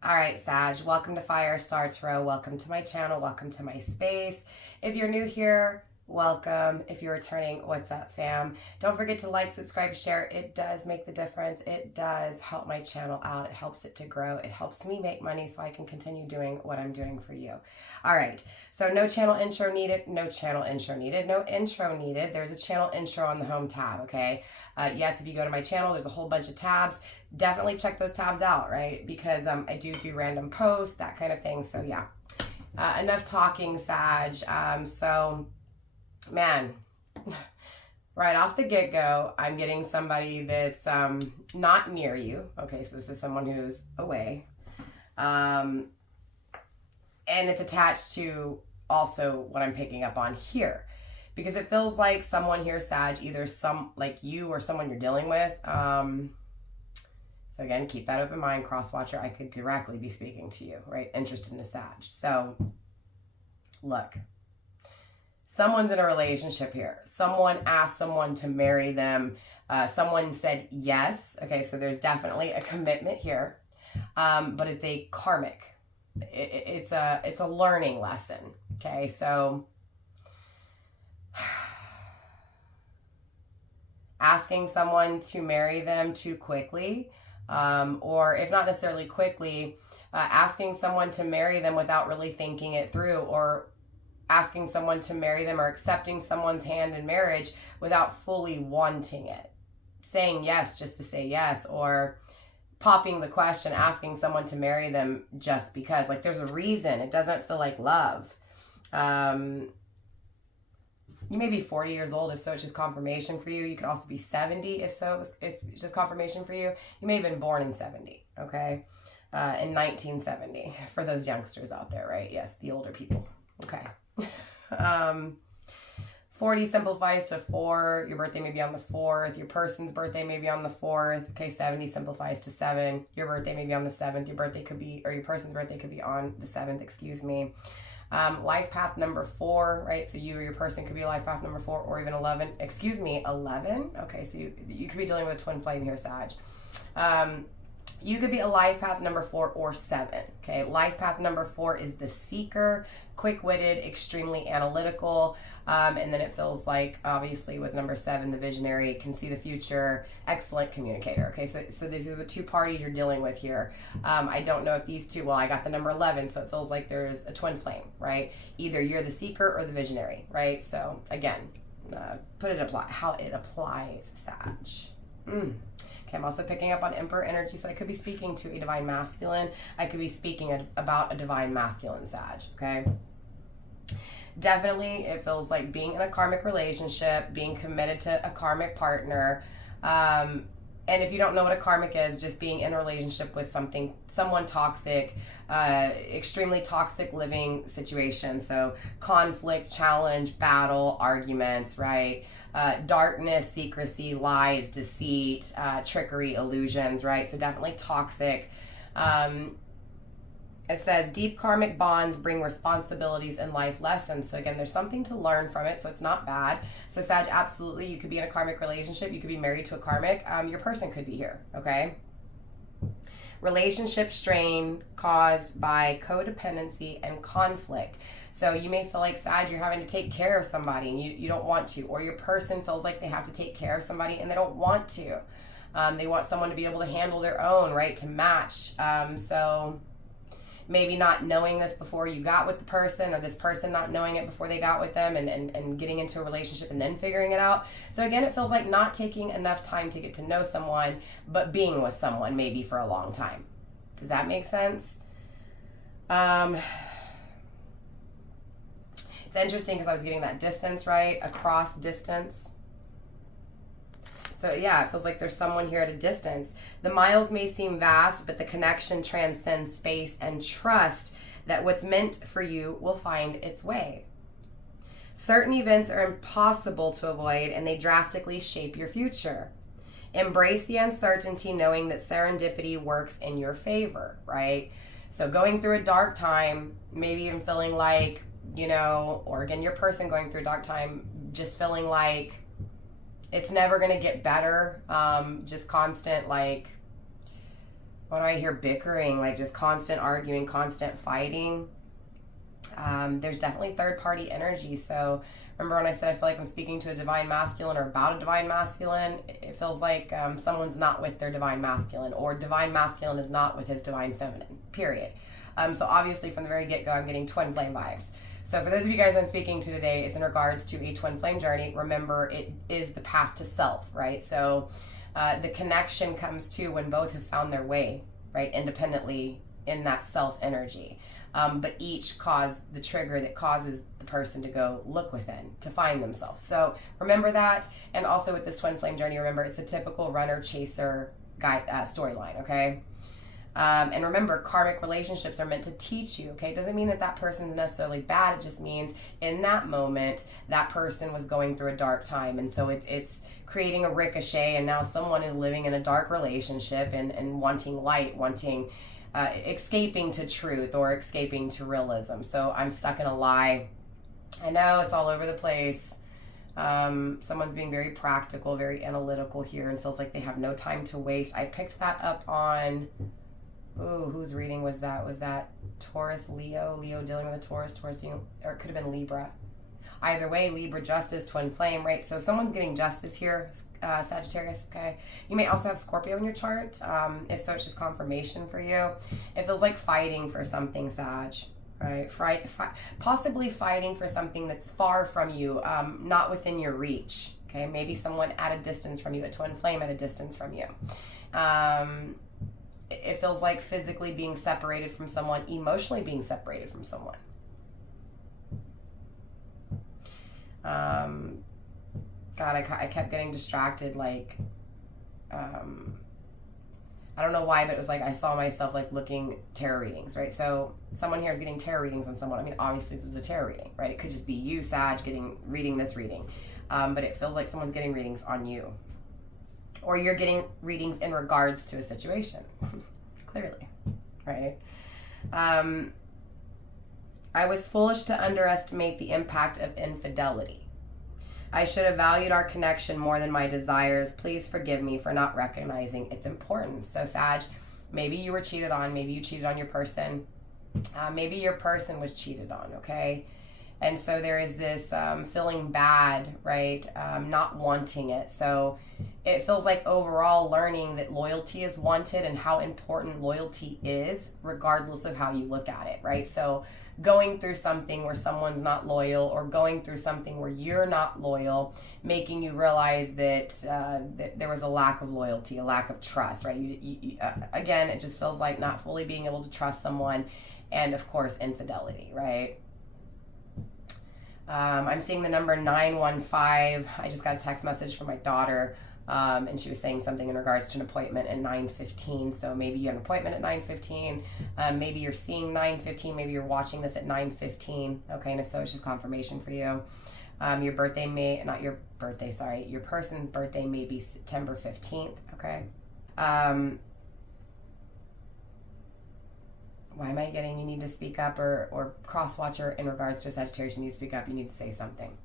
All right, Sag, welcome to Firestarpassion. Welcome to my channel. Welcome to my space. If you're new here, welcome. If you're returning, what's up, fam? Don't forget to like, subscribe, share. It does make the difference. It does help my channel out. It helps it to grow. It helps me make money so I can continue doing what I'm doing for you. All right, so no channel intro needed. No channel intro needed. No intro needed. There's a channel intro on the home tab, okay? Yes, if you go to my channel, there's a whole bunch of tabs. Definitely check those tabs out, right? Because I do random posts, that kind of thing. So yeah, enough talking, Sag. Man, right off the get-go, I'm getting somebody that's not near you. Okay, so this is someone who's away. And it's attached to also what I'm picking up on here. Because it feels like someone here, Sag, either some like you or someone you're dealing with. So again, keep that open mind, cross-watcher. I could directly be speaking to you, right? Interested in a Sag. So look, someone's in a relationship here. Someone asked someone to marry them. Someone said yes. Okay, so there's definitely a commitment here, but it's a karmic. It's a learning lesson. Okay, so asking someone to marry them too quickly, or if not necessarily quickly, asking someone to marry them without really thinking it through, or asking someone to marry them or accepting someone's hand in marriage without fully wanting it. Saying yes just to say yes, or popping the question, asking someone to marry them just because. Like there's a reason. It doesn't feel like love. You may be 40 years old, if so, it's just confirmation for you. You could also be 70, if so, it's just confirmation for you. You may have been born in 70, okay? In 1970, for those youngsters out there, right? Yes, the older people, okay. 40 simplifies to 4. Your birthday may be on the 4th. Your person's birthday may be on the 4th. Okay, 70 simplifies to 7. Your birthday may be on the 7th. Your birthday could be, or your person's birthday could be on the 7th, excuse me. Life path number 4, right? So you or your person could be life path number 4 or even 11. Excuse me, 11? Okay, so you could be dealing with a twin flame here, Sag. You could be a life path number 4 or 7. Okay, life path number 4 is the seeker, quick-witted, extremely analytical, and then it feels like, obviously, with number 7, the visionary, can see the future, excellent communicator. Okay, so these are the two parties you're dealing with here. I don't know if these two, well, I got the number 11, so it feels like there's a twin flame, right? Either you're the seeker or the visionary, right? So, again, how it applies, Sag. Okay, I'm also picking up on Emperor energy, so I could be speaking to a divine masculine. I could be speaking about a divine masculine, Sag, okay? Definitely, it feels like being in a karmic relationship, being committed to a karmic partner. And if you don't know what a karmic is, just being in a relationship with someone toxic, extremely toxic living situation. So conflict, challenge, battle, arguments, right? Darkness, secrecy, lies, deceit, trickery, illusions, right? So definitely toxic. It says deep karmic bonds bring responsibilities and life lessons. So again, there's something to learn from it, so it's not bad. So Sag, absolutely, you could be in a karmic relationship. You could be married to a karmic. Your person could be here, okay? Relationship strain caused by codependency and conflict. So you may feel like, Sag, you're having to take care of somebody and you don't want to, or your person feels like they have to take care of somebody and they don't want to. They want someone to be able to handle their own, right, to match. So maybe not knowing this before you got with the person, or this person not knowing it before they got with them, and getting into a relationship and then figuring it out. So again, it feels like not taking enough time to get to know someone, but being with someone maybe for a long time. Does that make sense? It's interesting because I was getting that distance, right? Across distance. So yeah, it feels like there's someone here at a distance. The miles may seem vast, but the connection transcends space, and trust that what's meant for you will find its way. Certain events are impossible to avoid, and they drastically shape your future. Embrace the uncertainty, knowing that serendipity works in your favor, right? So going through a dark time, maybe even feeling like, or again, your person going through a dark time, just feeling like it's never going to get better. Just constant, like, What do I hear? Bickering, like just constant arguing, constant fighting. There's definitely third party energy. So remember when I said I feel like I'm speaking to a divine masculine or about a divine masculine? It feels like someone's not with their divine masculine, or divine masculine is not with his divine feminine, period. So obviously from the very get-go, I'm getting twin flame vibes. So for those of you guys I'm speaking to today, it's in regards to a twin flame journey. Remember, it is the path to self, right? So the connection comes to when both have found their way, right, independently in that self energy. But each cause the trigger that causes the person to go look within to find themselves. So remember that. And also with this twin flame journey, remember it's a typical runner chaser guy storyline, okay? And remember, karmic relationships are meant to teach you, okay? It doesn't mean that that person's necessarily bad. It just means in that moment, that person was going through a dark time. And so it's creating a ricochet, and now someone is living in a dark relationship and wanting light, wanting escaping to truth or escaping to realism. So I'm stuck in a lie. I know it's all over the place. Someone's being very practical, very analytical here, and feels like they have no time to waste. I picked that up on... Ooh, whose reading was that? Was that Taurus, Leo dealing with a Taurus dealing, or it could have been Libra. Either way, Libra, justice, twin flame, right? So someone's getting justice here, Sagittarius, okay? You may also have Scorpio in your chart. If so, it's just confirmation for you. It feels like fighting for something, Sag, right? Possibly fighting for something that's far from you, not within your reach, okay? Maybe someone at a distance from you, a twin flame at a distance from you. It feels like physically being separated from someone, emotionally being separated from someone. God, I kept getting distracted, like, I don't know why, but it was like I saw myself like looking tarot readings, right? So someone here is getting tarot readings on someone. I mean, obviously this is a tarot reading, right? It could just be you, Sag, reading this reading. But it feels like someone's getting readings on you. Or you're getting readings in regards to a situation, clearly, right? I was foolish to underestimate the impact of infidelity. I should have valued our connection more than my desires. Please forgive me for not recognizing its importance. So, Sag, maybe you were cheated on. Maybe you cheated on your person. Maybe your person was cheated on, okay? And so there is this feeling bad, right? Not wanting it. So it feels like overall learning that loyalty is wanted and how important loyalty is, regardless of how you look at it, right? So going through something where someone's not loyal, or going through something where you're not loyal, making you realize that, that there was a lack of loyalty, a lack of trust, right? Again, it just feels like not fully being able to trust someone, and of course, infidelity, right? I'm seeing the number 915. I just got a text message from my daughter, and she was saying something in regards to an appointment at 9:15. So maybe you have an appointment at 9:15. Maybe you're seeing 9:15. Maybe you're watching this at 9:15. Okay, and if so, it's just confirmation for you. Your birthday may, not your birthday, sorry, your person's birthday may be September 15th. Okay. Why am I getting, you need to speak up, or cross-watcher in regards to a Sagittarius, you need to speak up, you need to say something.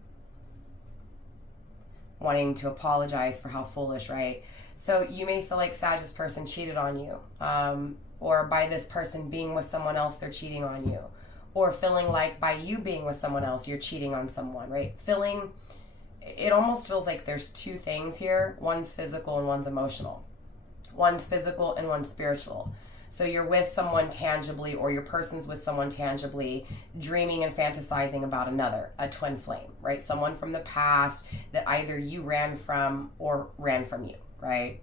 Wanting to apologize for how foolish, right? So you may feel like Sag's person cheated on you, or by this person being with someone else, they're cheating on you. Or feeling like by you being with someone else, you're cheating on someone, right? It almost feels like there's two things here. One's physical and one's emotional. One's physical and one's spiritual. So you're with someone tangibly, or your person's with someone tangibly, dreaming and fantasizing about another, a twin flame, right? Someone from the past that either you ran from or ran from you, right?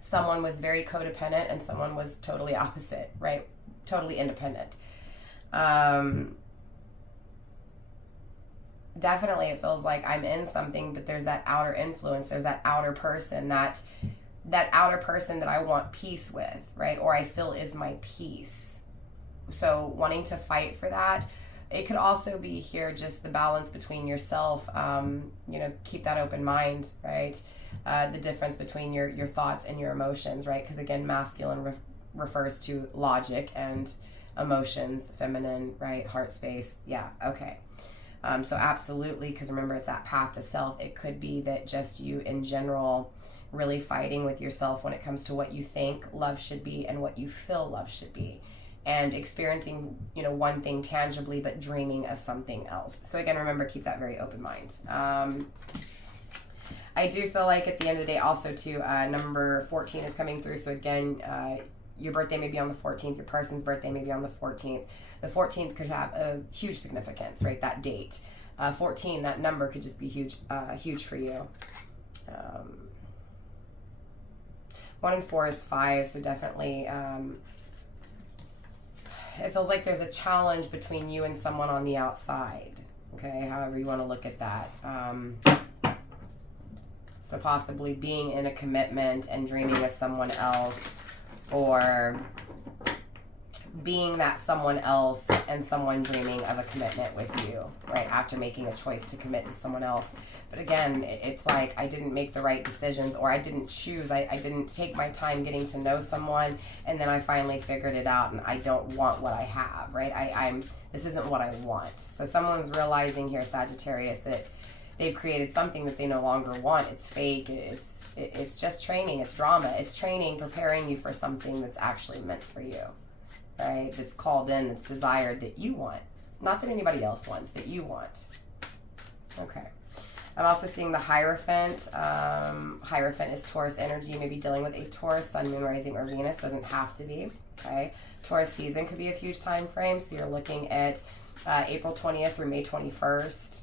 Someone was very codependent and someone was totally opposite, right? Totally independent. Definitely it feels like I'm in something, but there's that outer influence, there's that outer person, that outer person that I want peace with, right? Or I feel is my peace. So wanting to fight for that. It could also be here just the balance between yourself, keep that open mind, right? The difference between your thoughts and your emotions, right? Because again, masculine refers to logic, and emotions, feminine, right? Heart space. Yeah, okay. So absolutely, because remember, it's that path to self. It could be that just you in general really fighting with yourself when it comes to what you think love should be and what you feel love should be, and experiencing, one thing tangibly but dreaming of something else. So again, remember, keep that very open mind. I do feel like at the end of the day also too, number 14 is coming through. So again, your birthday may be on the 14th, your person's birthday may be on the 14th. The 14th could have a huge significance, right? That date. 14, that number could just be huge for you. 1 and 4 is 5, so definitely it feels like there's a challenge between you and someone on the outside, okay? However you want to look at that. So possibly being in a commitment and dreaming of someone else, or being that someone else and someone dreaming of a commitment with you, right? After making a choice to commit to someone else. But again, it's like I didn't make the right decisions, or I didn't choose. I didn't take my time getting to know someone, and then I finally figured it out, and I don't want what I have, right? This isn't what I want. So someone's realizing here, Sagittarius, that they've created something that they no longer want. It's fake. It's just training. It's drama. It's training, preparing you for something that's actually meant for you, right? That's called in, that's desired, that you want. Not that anybody else wants, that you want. Okay. I'm also seeing the Hierophant. Hierophant is Taurus energy, maybe dealing with a Taurus, Sun, Moon, Rising, or Venus. Doesn't have to be, okay? Taurus season could be a huge time frame, so you're looking at April 20th through May 21st.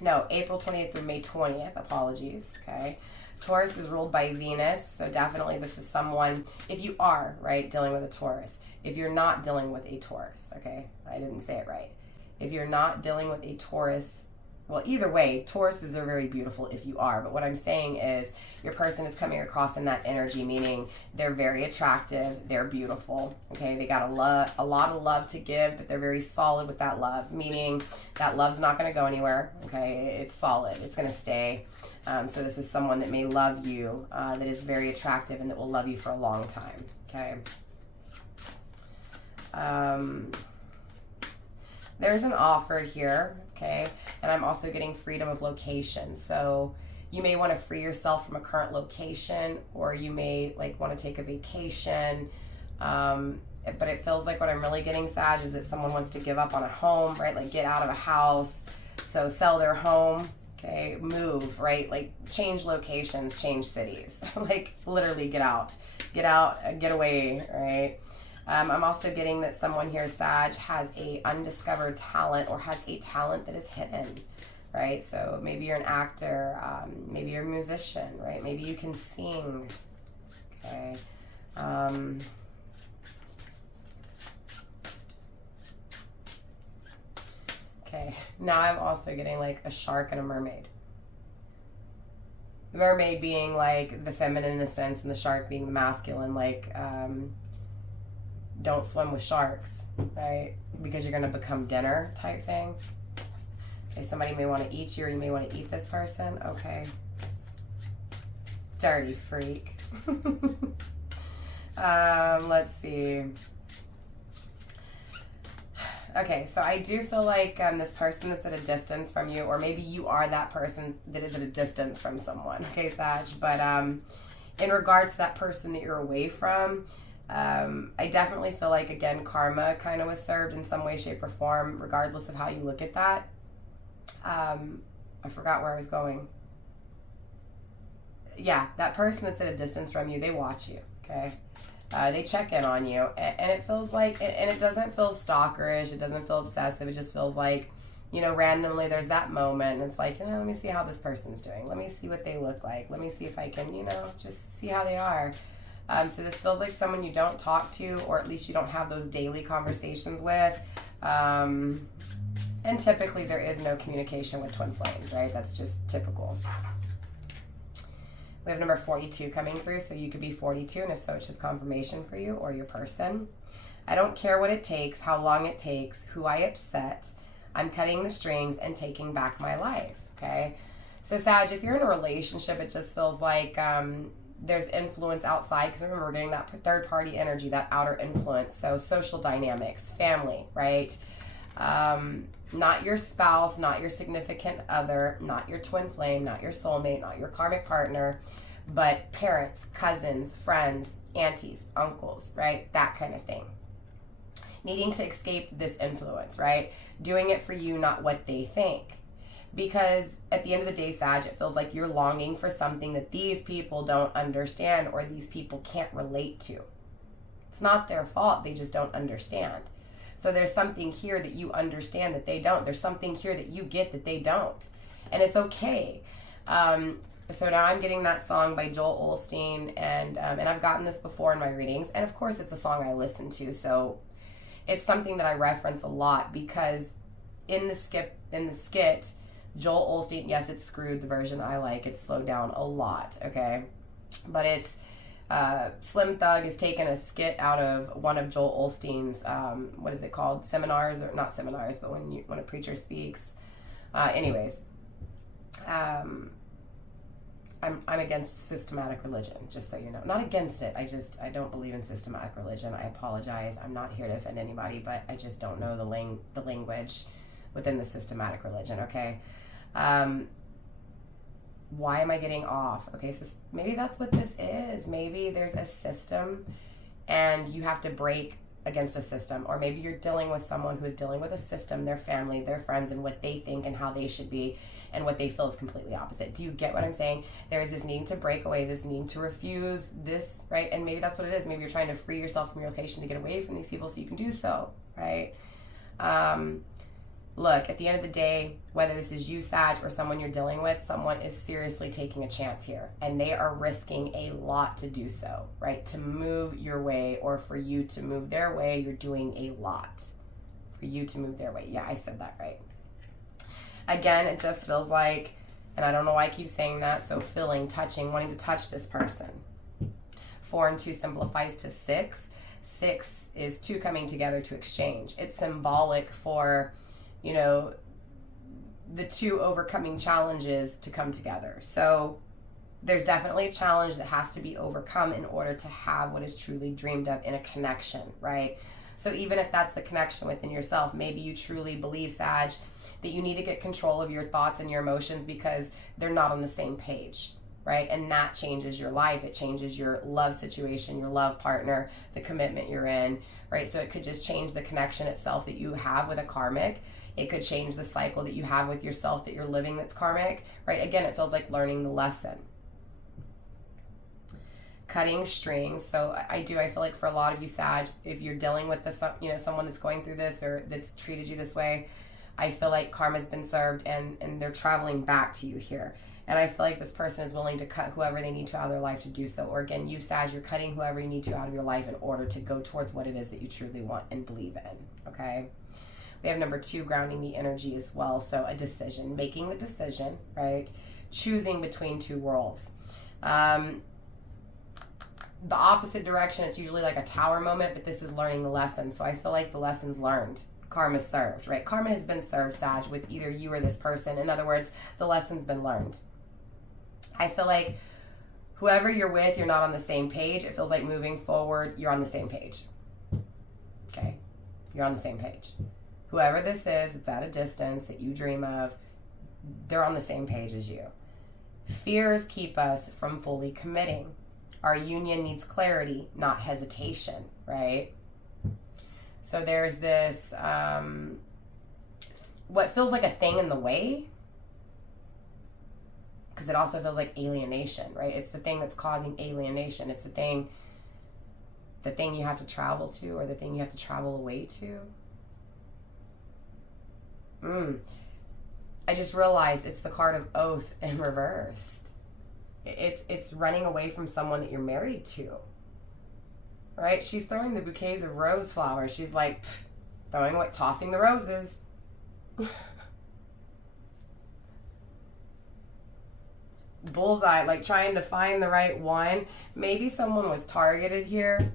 No, April 20th through May 20th, apologies, okay? Taurus is ruled by Venus, so definitely this is someone, if you are, right, dealing with a Taurus. If you're not dealing with a Taurus, okay? I didn't say it right. If you're not dealing with a Taurus, well, either way, Tauruses are very beautiful if you are, but what I'm saying is your person is coming across in that energy, meaning they're very attractive, they're beautiful, okay? They got a lot of love to give, but they're very solid with that love, meaning that love's not going to go anywhere, okay? It's solid, it's going to stay. So this is someone that may love you, that is very attractive, and that will love you for a long time, okay? There's an offer here, okay? And I'm also getting freedom of location. So you may want to free yourself from a current location, or you may want to take a vacation. But it feels like what I'm really getting, Sag, is that someone wants to give up on a home, right? Like get out of a house. So sell their home, okay? Move, right? Like change locations, change cities. Like literally get out, get away, right? I'm also getting that someone here, Sag, has a undiscovered talent, or has a talent that is hidden, right? So maybe you're an actor, maybe you're a musician, right? Maybe you can sing, okay? Okay, now I'm also getting like a shark and a mermaid. The mermaid being like the feminine in a sense, and the shark being the masculine, like, don't swim with sharks, right? Because you're going to become dinner type thing. Okay, somebody may want to eat you, or you may want to eat this person. Okay. Dirty freak. Let's see. Okay, so I do feel like this person that's at a distance from you, or maybe you are that person that is at a distance from someone, okay, Sag? But in regards to that person that you're away from, I definitely feel like, again, karma kind of was served in some way, shape, or form, regardless of how you look at that. I forgot where I was going. Yeah, that person that's at a distance from you, they watch you, okay? They check in on you, and it feels like, and it doesn't feel stalkerish, it doesn't feel obsessive, it just feels like, randomly there's that moment, and it's like, let me see how this person's doing, let me see what they look like, let me see if I can, just see how they are. So this feels like someone you don't talk to, or at least you don't have those daily conversations with. And typically there is no communication with twin flames, right? That's just typical. We have number 42 coming through, so you could be 42, and if so, it's just confirmation for you or your person. I don't care what it takes, how long it takes, who I upset. I'm cutting the strings and taking back my life, okay? So Sag, if you're in a relationship, it just feels like there's influence outside, because remember, we're getting that third party energy, that outer influence. So social dynamics, family, right? Not your spouse, not your significant other, not your twin flame, not your soulmate, not your karmic partner, but parents, cousins, friends, aunties, uncles, right? That kind of thing. Needing to escape this influence, right? Doing it for you, not what they think. Because at the end of the day, Sag, it feels like you're longing for something that these people don't understand or these people can't relate to. It's not their fault. They just don't understand. So there's something here that you understand that they don't. There's something here that you get that they don't. And it's okay. So now I'm getting that song by Joel Osteen, and I've gotten this before in my readings. And of course, it's a song I listen to. So it's something that I reference a lot because in the skit, Joel Osteen, yes, it's screwed, the version I like. It's slowed down a lot, okay? But it's Slim Thug has taken a skit out of one of Joel Osteen's, what is it called? Seminars, or not seminars, but when a preacher speaks. Anyways, I'm against systematic religion, just so you know. Not against it. I don't believe in systematic religion. I apologize. I'm not here to offend anybody, but I just don't know the language within the systematic religion, okay? Why am I getting off? Okay, so maybe that's what this is. Maybe there's a system and you have to break against a system, or maybe you're dealing with someone who is dealing with a system, their family, their friends, and what they think and how they should be, and what they feel is completely opposite. Do you get what I'm saying? There is this need to break away, this need to refuse this, right? And maybe that's what it is. Maybe you're trying to free yourself from your location to get away from these people so you can do so, right? Look, at the end of the day, whether this is you, Sag, or someone you're dealing with, someone is seriously taking a chance here. And they are risking a lot to do so, right? To move your way, or for you to move their way, you're doing a lot. For you to move their way. Yeah, I said that right. Again, it just feels like, and I don't know why I keep saying that, so feeling, touching, wanting to touch this person. 4 and 2 simplifies to 6. 6 is 2 coming together to exchange. It's symbolic for, you know, the 2 overcoming challenges to come together. So there's definitely a challenge that has to be overcome in order to have what is truly dreamed of in a connection, right? So even if that's the connection within yourself, maybe you truly believe, Sag, that you need to get control of your thoughts and your emotions because they're not on the same page, right? And that changes your life. It changes your love situation, your love partner, the commitment you're in, right? So it could just change the connection itself that you have with a karmic. It could change the cycle that you have with yourself that you're living that's karmic, right? Again, it feels like learning the lesson. Cutting strings. So I feel like for a lot of you, Sag, if you're dealing with this, you know, someone that's going through this or that's treated you this way, I feel like karma's been served and they're traveling back to you here. And I feel like this person is willing to cut whoever they need to out of their life to do so. Or again, you, Sag, you're cutting whoever you need to out of your life in order to go towards what it is that you truly want and believe in, okay? We have number 2, grounding the energy as well. So a decision, making the decision, right? Choosing between 2 worlds. The opposite direction, it's usually like a tower moment, but this is learning the lesson. So I feel like the lesson's learned. Karma served, right? Karma has been served, Sag, with either you or this person. In other words, the lesson's been learned. I feel like whoever you're with, you're not on the same page. It feels like moving forward, you're on the same page. Okay? You're on the same page. Whoever this is, it's at a distance that you dream of, they're on the same page as you. Fears keep us from fully committing. Our union needs clarity, not hesitation, right? So there's this, what feels like a thing in the way, because it also feels like alienation, right? It's the thing that's causing alienation. It's the thing you have to travel to, or the thing you have to travel away to. I just realized it's the card of oath in reversed. It's running away from someone that you're married to. Right? She's throwing the bouquets of rose flowers. She's like throwing away, tossing the roses. Bullseye, like trying to find the right one. Maybe someone was targeted here.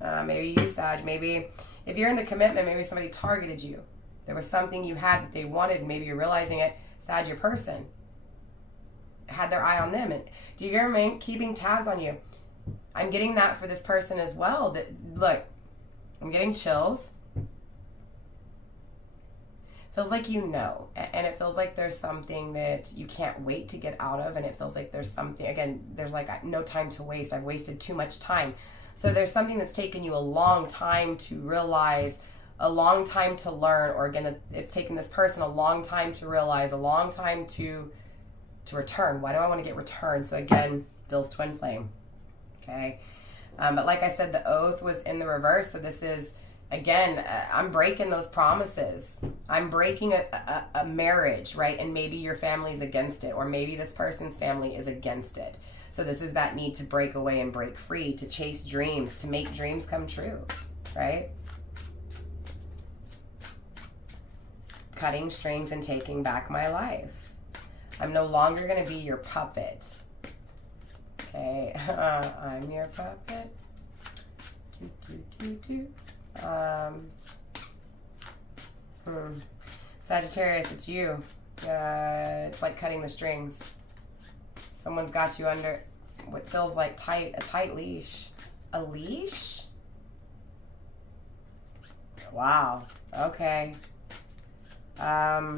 Maybe you, Sag. Maybe if you're in the commitment, maybe somebody targeted you. There was something you had that they wanted, and maybe you're realizing it. Sag, your person had their eye on them. And do you hear me? Keeping tabs on you. I'm getting that for this person as well. That, look, I'm getting chills. Feels feels like you know, and it feels like there's something that you can't wait to get out of, and it feels like there's something, again, there's like no time to waste. I've wasted too much time. So there's something that's taken you a long time to realize, a long time to learn, or again, it's taken this person a long time to realize, a long time to return. Why do I want to get returned? So again, feels twin flame. Okay. But like I said, the oath was in the reverse. So this is, again, I'm breaking those promises. I'm breaking a marriage, right? And maybe your family's against it, or maybe this person's family is against it. So this is that need to break away and break free, to chase dreams, to make dreams come true, right? Cutting strings and taking back my life. I'm no longer going to be your puppet. Okay, I'm your puppet. Sagittarius, it's you. It's like cutting the strings. Someone's got you under what feels like a tight leash. A leash? Wow. Okay. That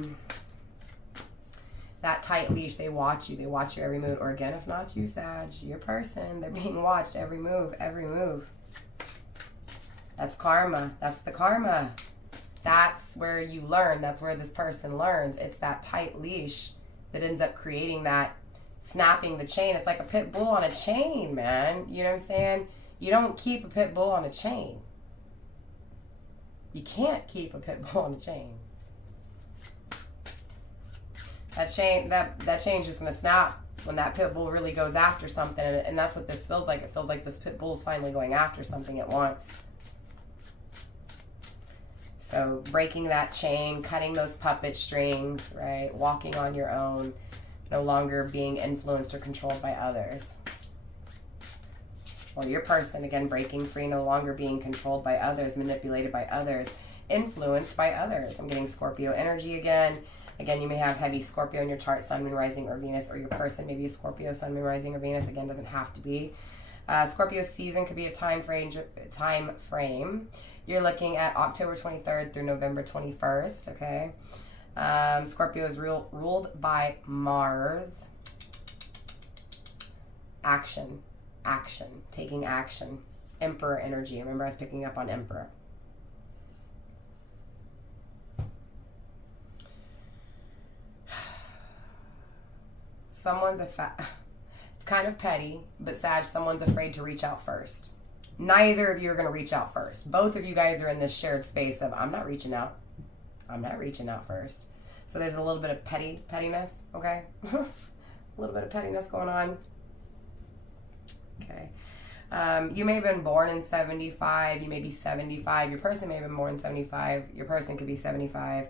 tight leash, they watch you. They watch your every move. Or again, if not you, Sag, your person, they're being watched every move, every move. That's karma. That's the karma. That's where you learn. That's where this person learns. It's that tight leash that ends up creating that, snapping the chain. It's like a pit bull on a chain, man. You know what I'm saying? You don't keep a pit bull on a chain. You can't keep a pit bull on a chain. That chain's just gonna snap when that pit bull really goes after something, and that's what this feels like. It feels like this pit bull's finally going after something it wants. So breaking that chain, cutting those puppet strings, right? Walking on your own, no longer being influenced or controlled by others. Or your person, again, breaking free, no longer being controlled by others, manipulated by others, influenced by others. I'm getting Scorpio energy again. Again, you may have heavy Scorpio in your chart, Sun, Moon, Rising, or Venus, or your person may be a Scorpio, Sun, Moon, Rising, or Venus. Again, doesn't have to be. Scorpio season could be a time frame. You're looking at October 23rd through November 21st, okay? Scorpio is ruled by Mars. Action, taking action. Emperor energy. Remember, I was picking up on Emperor. It's kind of petty, but Sag, someone's afraid to reach out first. Neither of you are going to reach out first. Both of you guys are in this shared space of, I'm not reaching out. I'm not reaching out first. So there's a little bit of pettiness, okay? A little bit of pettiness going on. Okay. You may have been born in 75. You may be 75. Your person may have been born in 75. Your person could be 75.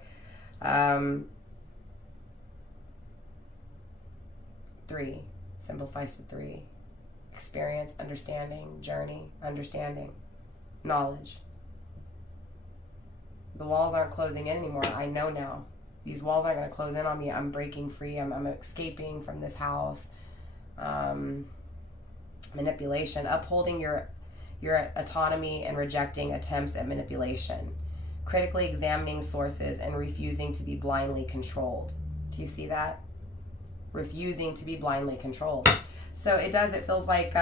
3 simplifies to 3. Experience, understanding, journey, understanding, knowledge. The walls aren't closing in anymore. I know now. These walls aren't going to close in on me. I'm breaking free. I'm escaping from this house. Manipulation, upholding your autonomy and rejecting attempts at manipulation. Critically examining sources and refusing to be blindly controlled. Do you see that? Refusing to be blindly controlled. So it feels like,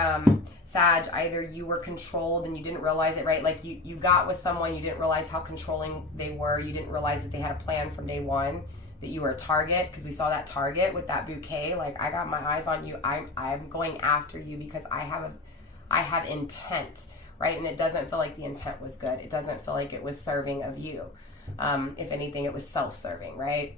Sag, either you were controlled and you didn't realize it, right? Like you got with someone, you didn't realize how controlling they were. You didn't realize that they had a plan from day one, that you were a target, because we saw that target with that bouquet. Like, I got my eyes on you. I'm going after you because I have intent, right? And it doesn't feel like the intent was good. It doesn't feel like it was serving of you. If anything, it was self-serving, right?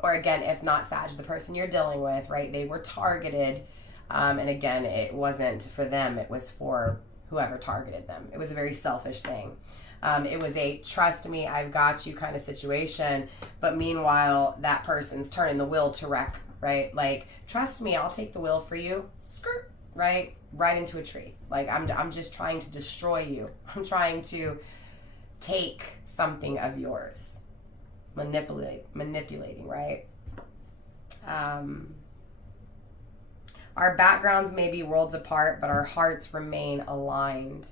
Or again, if not Sag, the person you're dealing with, right? They were targeted. And again, it wasn't for them. It was for whoever targeted them. It was a very selfish thing. It was a trust me, I've got you kind of situation. But meanwhile, that person's turning the wheel to wreck, right? Like, trust me, I'll take the wheel for you. Skirt, right? Right into a tree. Like, I'm just trying to destroy you. I'm trying to take something of yours. Manipulating, right? Our backgrounds may be worlds apart, but our hearts remain aligned.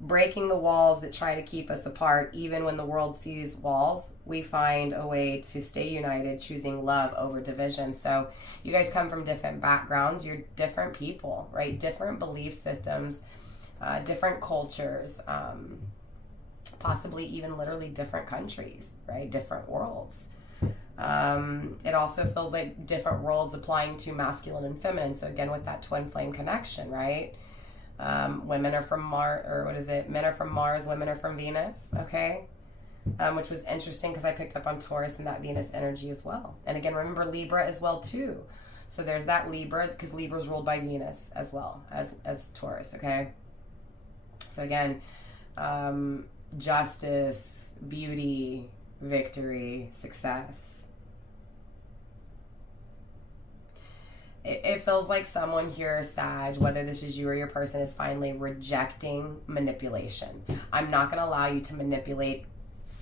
breaking the walls that try to keep us apart. Even when the world sees walls, we find a way to stay united, choosing love over division. So you guys come from different backgrounds. You're different people, right? Different belief systems, different cultures, possibly even literally different countries, right? Different worlds. It also feels like different worlds applying to masculine and feminine. So again, with that twin flame connection, right? Women are from Mars, or what is it? Men are from Mars, women are from Venus, okay? Which was interesting because I picked up on Taurus and that Venus energy as well. And again, remember Libra as well too. So there's that Libra, because Libra is ruled by Venus as well as Taurus, okay? So again, justice, beauty, victory, success. It feels like someone here, Sag, whether this is you or your person, is finally rejecting manipulation. I'm not going to allow you to manipulate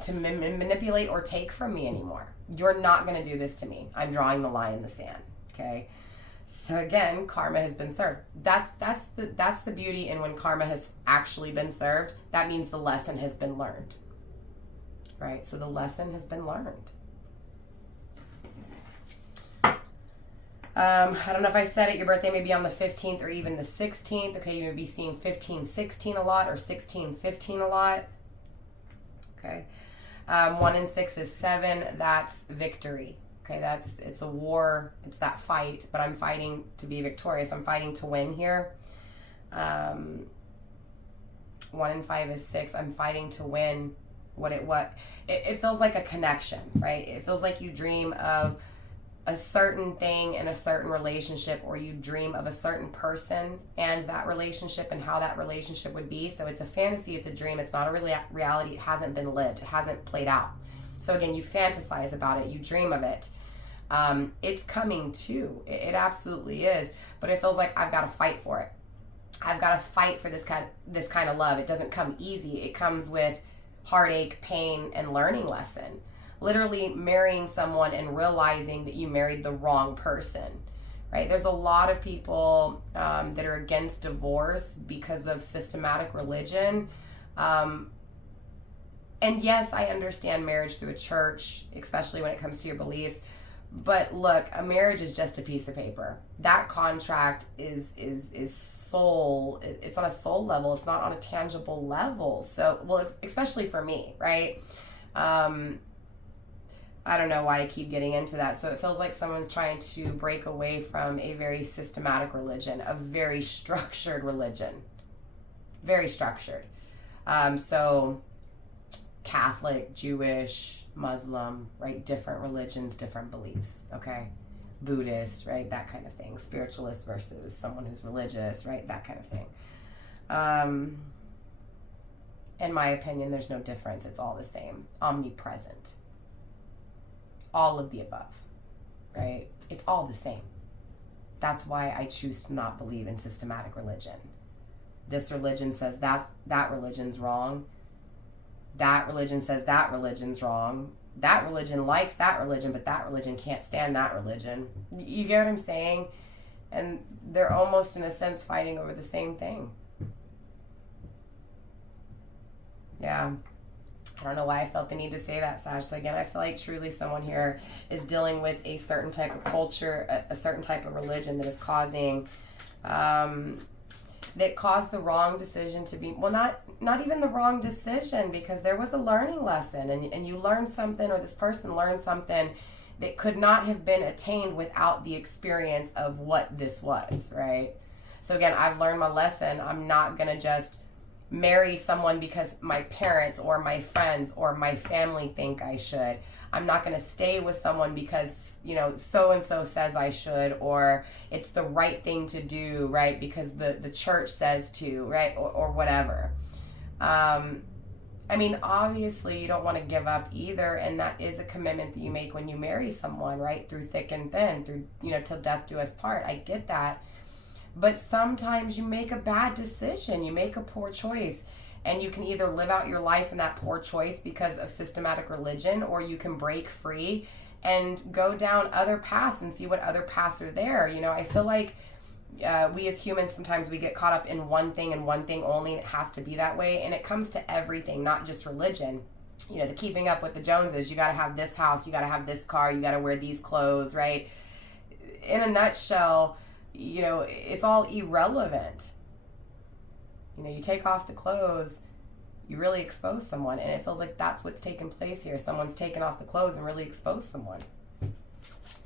or take from me anymore. You're not going to do this to me. I'm drawing the line in the sand. Okay. So again, karma has been served. That's the beauty in when karma has actually been served. That means the lesson has been learned. Right? So the lesson has been learned. I don't know if I said it, your birthday may be on the 15th or even the 16th. Okay, you may be seeing 15-16 a lot or 16-15 a lot. Okay. 1 and 6 is 7. That's victory. Okay, it's a war. It's that fight, but I'm fighting to be victorious. I'm fighting to win here. 1 and 5 is 6. I'm fighting to win. It feels like a connection, right? It feels like you dream of a certain thing in a certain relationship, or you dream of a certain person and that relationship and how that relationship would be. So it's a fantasy, it's a dream, it's not a reality. It hasn't been lived, it hasn't played out. So again, you fantasize about it, you dream of it. It's coming too. It absolutely is. But it feels like I've got to fight for it. I've got to fight for this kind of love. It doesn't come easy. It comes with heartache, pain, and learning lesson. Literally marrying someone and realizing that you married the wrong person, right? There's a lot of people that are against divorce because of systematic religion. And yes, I understand marriage through a church, especially when it comes to your beliefs. But look, a marriage is just a piece of paper. That contract is soul. It's on a soul level. It's not on a tangible level. So, well, especially for me, right? I don't know why I keep getting into that. So it feels like someone's trying to break away from a very systematic religion, a very structured religion. Very structured. So Catholic, Jewish, Muslim, right? Different religions, different beliefs, okay? Buddhist, right? That kind of thing. Spiritualist versus someone who's religious, right? That kind of thing. In my opinion, there's no difference. It's all the same. Omnipresent. All of the above, right? It's all the same. That's why I choose to not believe in systematic religion. This religion says that religion's wrong. That religion says that religion's wrong. That religion likes that religion, but that religion can't stand that religion. You get what I'm saying? And they're almost, in a sense, fighting over the same thing. Yeah. I don't know why I felt the need to say that, Sag. So again, I feel like truly someone here is dealing with a certain type of culture, a certain type of religion that is causing, that caused the wrong decision to be, well, not even the wrong decision, because there was a learning lesson and you learned something, or this person learned something that could not have been attained without the experience of what this was, right? So again, I've learned my lesson. I'm not going to just marry someone because my parents or my friends or my family think I should. I'm not going to stay with someone because, you know, so-and-so says I should, or it's the right thing to do, right? Because the church says to, right? Or whatever. I mean, obviously you don't want to give up either. And that is a commitment that you make when you marry someone, right? Through thick and thin, through, you know, till death do us part. I get that. But sometimes you make a bad decision, you make a poor choice, and you can either live out your life in that poor choice because of systematic religion, or you can break free and go down other paths and see what other paths are there. You know, I feel like We as humans, sometimes we get caught up in one thing and one thing only, and it has to be that way. And it comes to everything, not just religion. You know, the keeping up with the Joneses. You got to have this house, you got to have this car, you got to wear these clothes, right? In a nutshell, you know, it's all irrelevant. You know, you take off the clothes, you really expose someone, and it feels like that's what's taken place here. Someone's taken off the clothes and really exposed someone.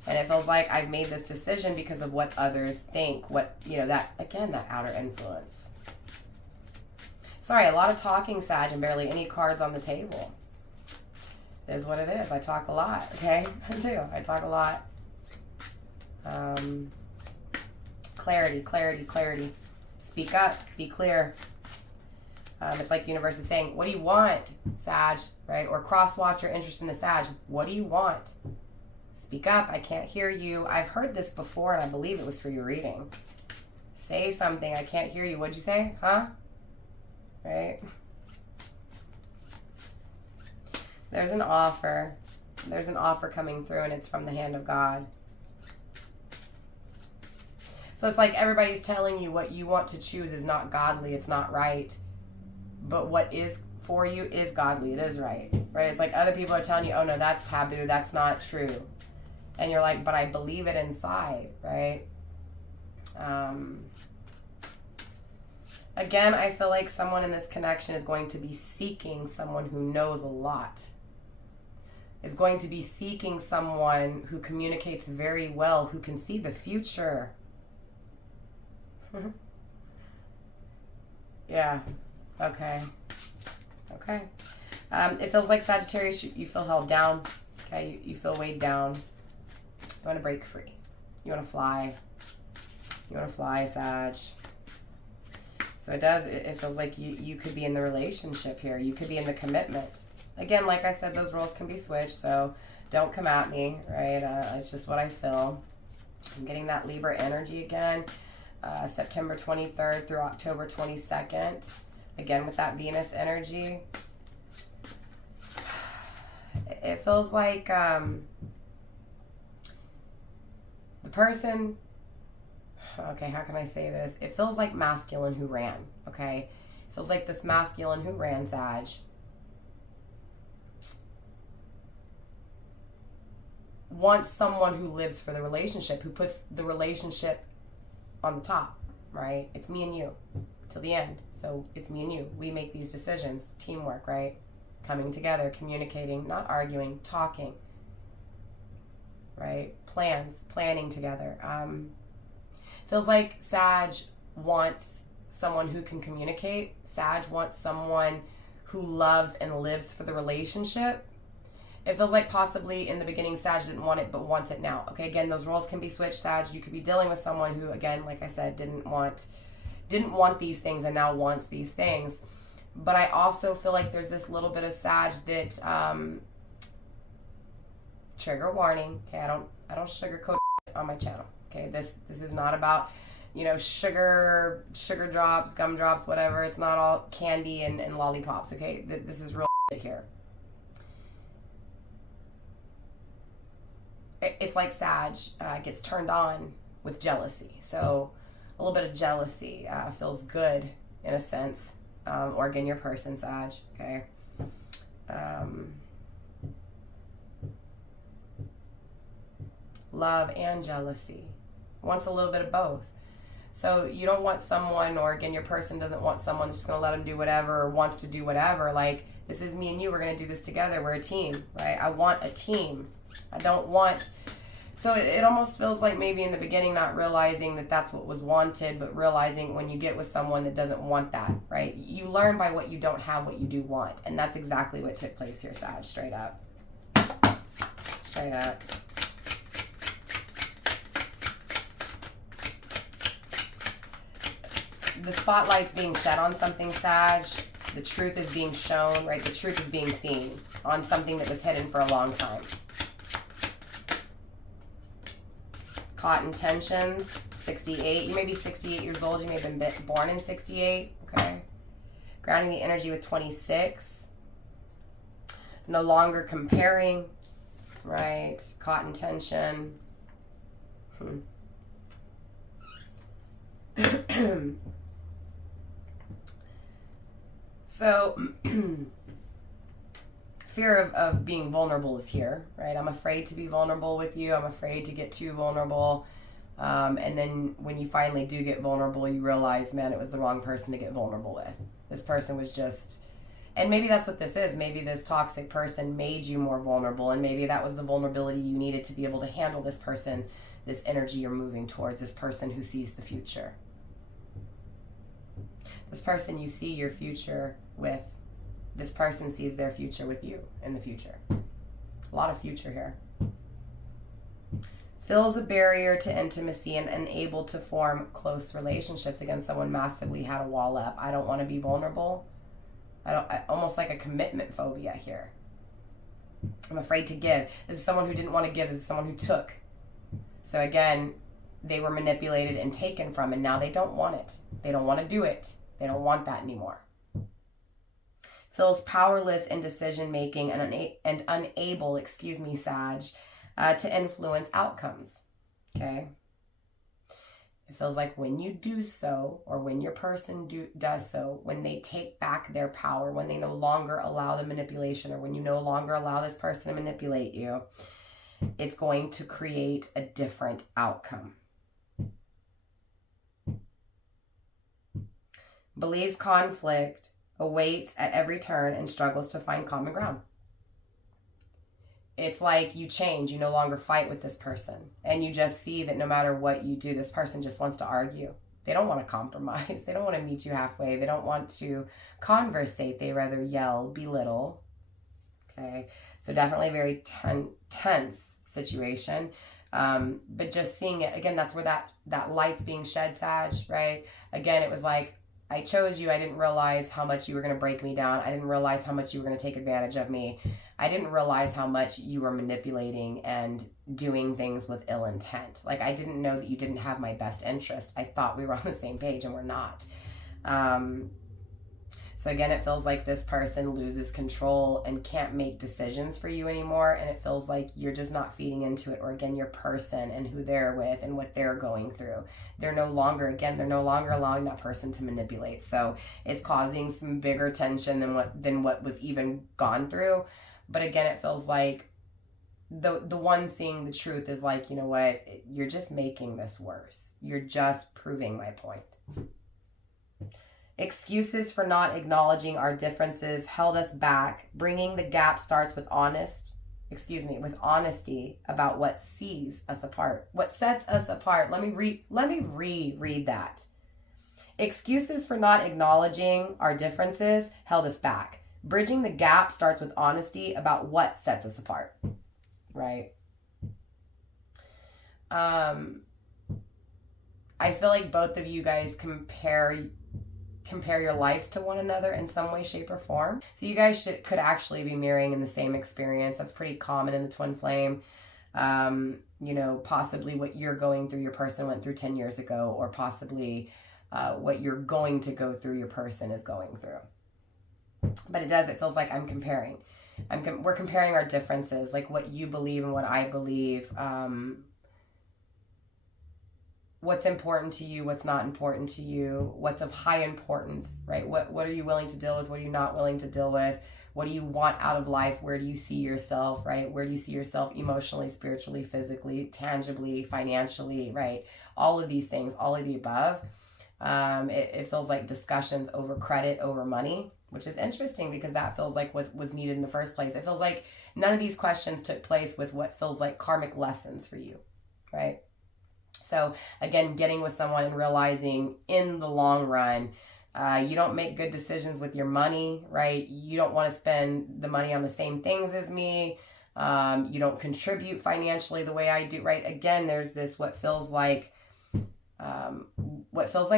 And it feels like I've made this decision because of what others think. What, you know, that, again, that outer influence. Sorry, a lot of talking, Sag, and barely any cards on the table. It is what it is. I talk a lot, okay? I do. I talk a lot. Clarity, clarity, clarity. Speak up. Be clear. It's like the universe is saying, what do you want, Sag, right? Or cross-watch your interest in the Sag. What do you want? Speak up. I can't hear you. I've heard this before, and I believe it was for your reading. Say something. I can't hear you. What'd you say? Huh? Right? There's an offer. There's an offer coming through, and it's from the hand of God. So it's like everybody's telling you what you want to choose is not godly. It's not right. But what is for you is godly. It is right. Right? It's like other people are telling you, oh, no, that's taboo. That's not true. And you're like, but I believe it inside, right? Again, I feel like someone in this connection is going to be seeking someone who knows a lot. Is going to be seeking someone who communicates very well, who can see the future. Yeah. Okay. Okay. It feels like Sagittarius, you feel held down. Okay. You feel weighed down. You want to break free. You want to fly. You want to fly, Sag. So it does. It feels like you could be in the relationship here. You could be in the commitment. Again, like I said, those roles can be switched, so don't come at me, right? It's just what I feel. I'm getting that Libra energy again. September 23rd through October 22nd. Again, with that Venus energy. It feels like the person, okay, how can I say this? It feels like masculine who ran, okay? It feels like this masculine who ran, Sag, wants someone who lives for the relationship, who puts the relationship on the top, right? It's me and you till the end. So it's me and you. We make these decisions. Teamwork, right? Coming together, communicating, not arguing, talking, right? Planning together. Feels like Sag wants someone who can communicate. Sag wants someone who loves and lives for the relationship. It feels like possibly in the beginning Sag didn't want it but wants it now. Okay, again, those roles can be switched, Sag. You could be dealing with someone who, again, like I said, didn't want these things and now wants these things. But I also feel like there's this little bit of Sag that trigger warning. Okay, I don't sugarcoat on my channel. Okay, this is not about, you know, sugar drops, gumdrops, whatever. It's not all candy and lollipops. Okay, this is real shit here. It's like Sag gets turned on with jealousy. So a little bit of jealousy feels good in a sense. Or again, your person, Sag, okay? Love and jealousy. Wants a little bit of both. So you don't want someone, or again, your person doesn't want someone that's just going to let them do whatever or wants to do whatever. Like, this is me and you. We're going to do this together. We're a team, right? I want a team. I don't want... So it almost feels like maybe in the beginning not realizing that that's what was wanted, but realizing when you get with someone that doesn't want that, right? You learn by what you don't have, what you do want. And that's exactly what took place here, Sag. Straight up. Straight up. The spotlight's being shed on something, Sag. The truth is being shown, right? The truth is being seen on something that was hidden for a long time. Caught in tensions, 68. You may be 68 years old. You may have been born in 68, okay? Grounding the energy with 26. No longer comparing, right? Caught in tension. So fear of being vulnerable is here, right? I'm afraid to be vulnerable with you. I'm afraid to get too vulnerable. And then when you finally do get vulnerable, you realize, man, it was the wrong person to get vulnerable with. This person was just, and maybe that's what this is. Maybe this toxic person made you more vulnerable, and maybe that was the vulnerability you needed to be able to handle this person, this energy you're moving towards, this person who sees the future. This person you see your future with, this person sees their future with you in the future. A lot of future here. Feels a barrier to intimacy and unable to form close relationships. Again, someone massively had a wall up. I don't want to be vulnerable. Almost like a commitment phobia here. I'm afraid to give. This is someone who didn't want to give. This is someone who took. So again, they were manipulated and taken from, and now they don't want it. They don't want to do it. They don't want that anymore. Feels powerless in decision making and unable, Sag, to influence outcomes. Okay. It feels like when you do so, or when your person does so, when they take back their power, when they no longer allow the manipulation, or when you no longer allow this person to manipulate you, it's going to create a different outcome. Believes conflict awaits at every turn and struggles to find common ground. It's like you change. You no longer fight with this person. And you just see that no matter what you do, this person just wants to argue. They don't want to compromise. They don't want to meet you halfway. They don't want to conversate. They rather yell, belittle. Okay. So definitely a very tense situation. But just seeing it, again, that's where that light's being shed, Sag, right? Again, it was like, I chose you. I didn't realize how much you were going to break me down. I didn't realize how much you were going to take advantage of me. I didn't realize how much you were manipulating and doing things with ill intent. Like, I didn't know that you didn't have my best interest. I thought we were on the same page, and we're not. So again, it feels like this person loses control and can't make decisions for you anymore. And it feels like you're just not feeding into it. Or again, your person and who they're with and what they're going through. They're no longer allowing that person to manipulate. So it's causing some bigger tension than what was even gone through. But again, it feels like the one seeing the truth is like, you know what? You're just making this worse. You're just proving my point. Excuses for not acknowledging our differences held us back. Bringing the gap starts with honesty about what sets us apart. What sets us apart. Let me reread that. Excuses for not acknowledging our differences held us back. Bridging the gap starts with honesty about what sets us apart. Right? I feel like both of you guys compare your lives to one another in some way, shape, or form. So you guys could actually be mirroring in the same experience. That's pretty common in the twin flame. Possibly what you're going through, your person went through 10 years ago, or possibly what you're going to go through, your person is going through. But it feels like I'm comparing. We're comparing our differences, like what you believe and what I believe. What's important to you, what's not important to you, what's of high importance, right? What are you willing to deal with? What are you not willing to deal with? What do you want out of life? Where do you see yourself, right? Where do you see yourself emotionally, spiritually, physically, tangibly, financially, right? All of these things, all of the above. It feels like discussions over credit, over money, which is interesting because that feels like what was needed in the first place. It feels like none of these questions took place with what feels like karmic lessons for you, right? So again, getting with someone and realizing in the long run, you don't make good decisions with your money, right? You don't want to spend the money on the same things as me. You don't contribute financially the way I do, right? Again, there's this, what feels like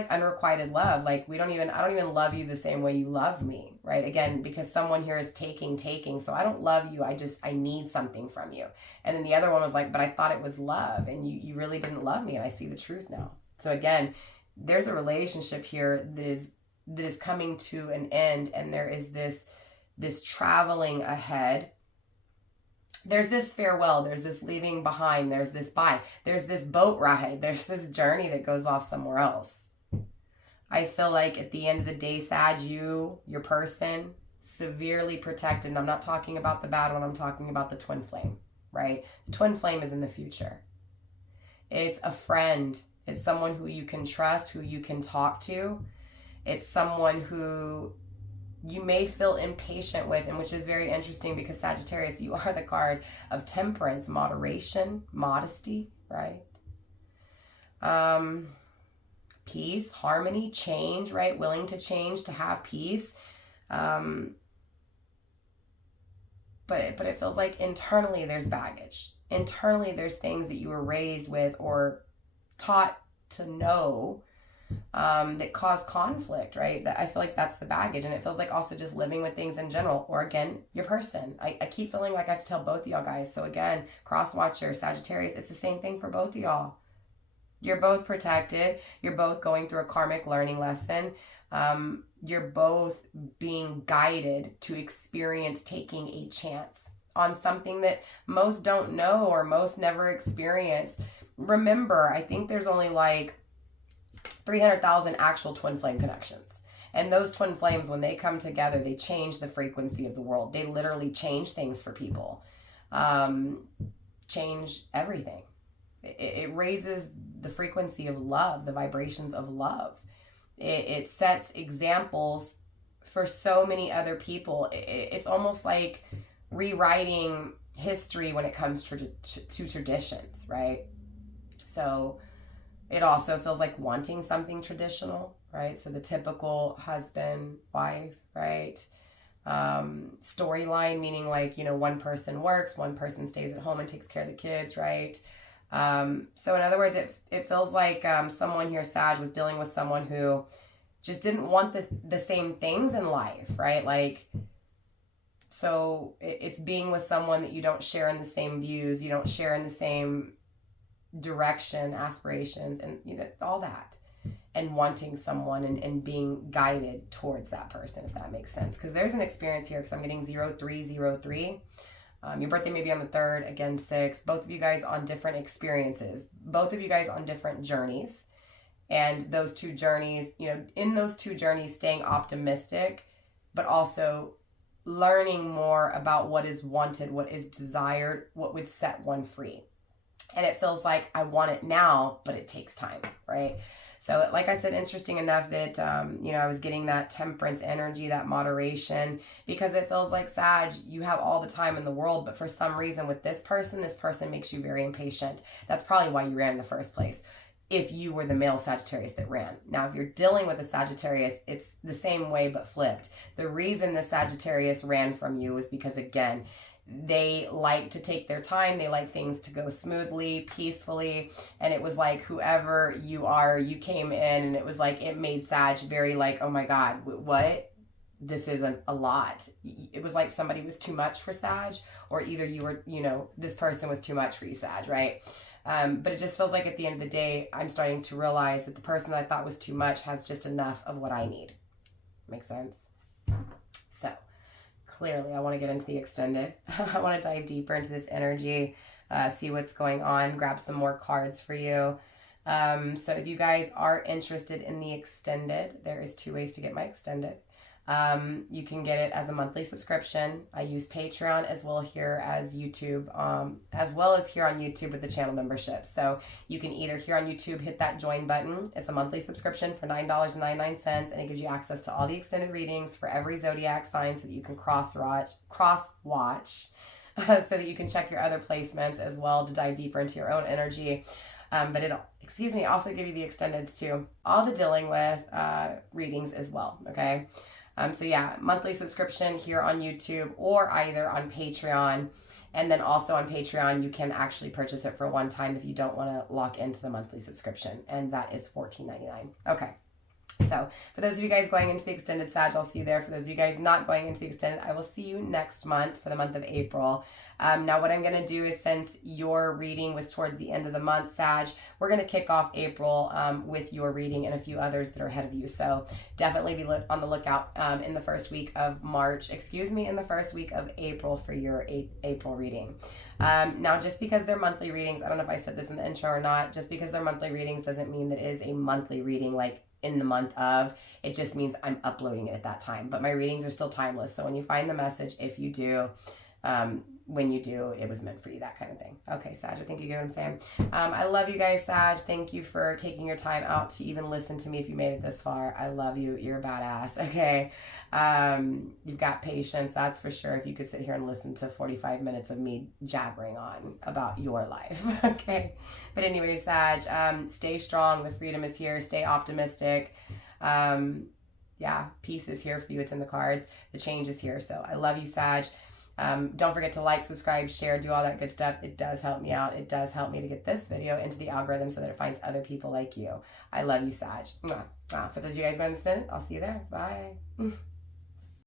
unrequited love. Like I don't even love you the same way you love me, right? Again, because someone here is taking. So I don't love you. I need something from you. And then the other one was like, but I thought it was love and you really didn't love me. And I see the truth now. So again, there's a relationship here that is coming to an end. And there is this traveling ahead. There's this farewell, there's this leaving behind, there's this bye, there's this boat ride, there's this journey that goes off somewhere else. I feel like at the end of the day, Sag, your person, severely protected. And I'm not talking about the bad one. I'm talking about the twin flame, right? The twin flame is in the future. It's a friend. It's someone who you can trust, who you can talk to. It's someone who you may feel impatient with, and which is very interesting because Sagittarius, you are the card of temperance, moderation, modesty, right? Peace, harmony, change, right? Willing to change, to have peace. But it feels like internally there's baggage. Internally there's things that you were raised with or taught to know that cause conflict, right? That I feel like that's the baggage. And it feels like also just living with things in general, or again, your person. I keep feeling like I have to tell both of y'all guys. So again, cross watcher, Sagittarius, it's the same thing for both of y'all. You're both protected. You're both going through a karmic learning lesson. You're both being guided to experience taking a chance on something that most don't know or most never experience. Remember, I think there's only like 300,000 actual twin flame connections. And those twin flames, when they come together, they change the frequency of the world. They literally change things for people. Change everything. It raises the frequency of love, the vibrations of love. It sets examples for so many other people. It's almost like rewriting history when it comes to traditions, right? So it also feels like wanting something traditional, right? So the typical husband, wife, right? Storyline, meaning like, one person works, one person stays at home and takes care of the kids, right? So in other words, it feels like someone here, Sag, was dealing with someone who just didn't want the same things in life, right? Like, so it's being with someone that you don't share in the same views, you don't share in the same direction, aspirations, and all that, and wanting someone and being guided towards that person, if that makes sense. Because there's an experience here, because I'm getting 0303. Your birthday may be on the 3rd, again 6. Both of you guys on different experiences, both of you guys on different journeys. And those two journeys, in those two journeys, staying optimistic, but also learning more about what is wanted, what is desired, what would set one free. And it feels like I want it now, but it takes time, right? So like I said, interesting enough that, I was getting that temperance energy, that moderation, because it feels like, Sag, you have all the time in the world, but for some reason with this person makes you very impatient. That's probably why you ran in the first place, if you were the male Sagittarius that ran. Now, if you're dealing with a Sagittarius, it's the same way but flipped. The reason the Sagittarius ran from you is because, again, they like to take their time. They like things to go smoothly, peacefully. And it was like, whoever you are, you came in and it was like, it made Sag very like, oh my God, what? This isn't a lot. It was like somebody was too much for Sag, or either you were, this person was too much for you, Sag, right? But it just feels like at the end of the day, I'm starting to realize that the person that I thought was too much has just enough of what I need. Make sense? So clearly I want to get into the extended. I want to dive deeper into this energy, see what's going on, grab some more cards for you. So if you guys are interested in the extended, there is 2 ways to get my extended. You can get it as a monthly subscription. I use Patreon as well here as YouTube, as well as here on YouTube with the channel membership. So you can either here on YouTube hit that join button. It's a monthly subscription for $9.99, and it gives you access to all the extended readings for every zodiac sign, so that you can cross watch, so that you can check your other placements as well to dive deeper into your own energy. But it'll, also give you the extendeds too. All the dealing with readings as well, okay? So yeah, monthly subscription here on YouTube or either on Patreon. And then also on Patreon, you can actually purchase it for one time if you don't want to lock into the monthly subscription. And that is $14.99. Okay. So for those of you guys going into the extended, Sag, I'll see you there. For those of you guys not going into the extended, I will see you next month for the month of April. Now what I'm going to do is, since your reading was towards the end of the month, Sag, we're going to kick off April with your reading and a few others that are ahead of you. So definitely be on the lookout in the first week of in the first week of April for your April reading. Now, just because they're monthly readings, I don't know if I said this in the intro or not, just because they're monthly readings doesn't mean that it is a monthly reading like in the month of. It just means I'm uploading it at that time. But my readings are still timeless. So when you find the message, if you do, when you do, it was meant for you, that kind of thing. Okay, Sag, I think you get what I'm saying. I love you guys, Sag. Thank you for taking your time out to even listen to me if you made it this far. I love you. You're a badass, okay? You've got patience, that's for sure, if you could sit here and listen to 45 minutes of me jabbering on about your life, okay? But anyway, Sag, stay strong. The freedom is here. Stay optimistic. Yeah, peace is here for you. It's in the cards. The change is here. So I love you, Sag. Don't forget to like, subscribe, share, do all that good stuff. It does help me out. It does help me to get this video into the algorithm so that it finds other people like you. I love you, Sag. Mwah. For those of you guys who understand it, I'll see you there. Bye.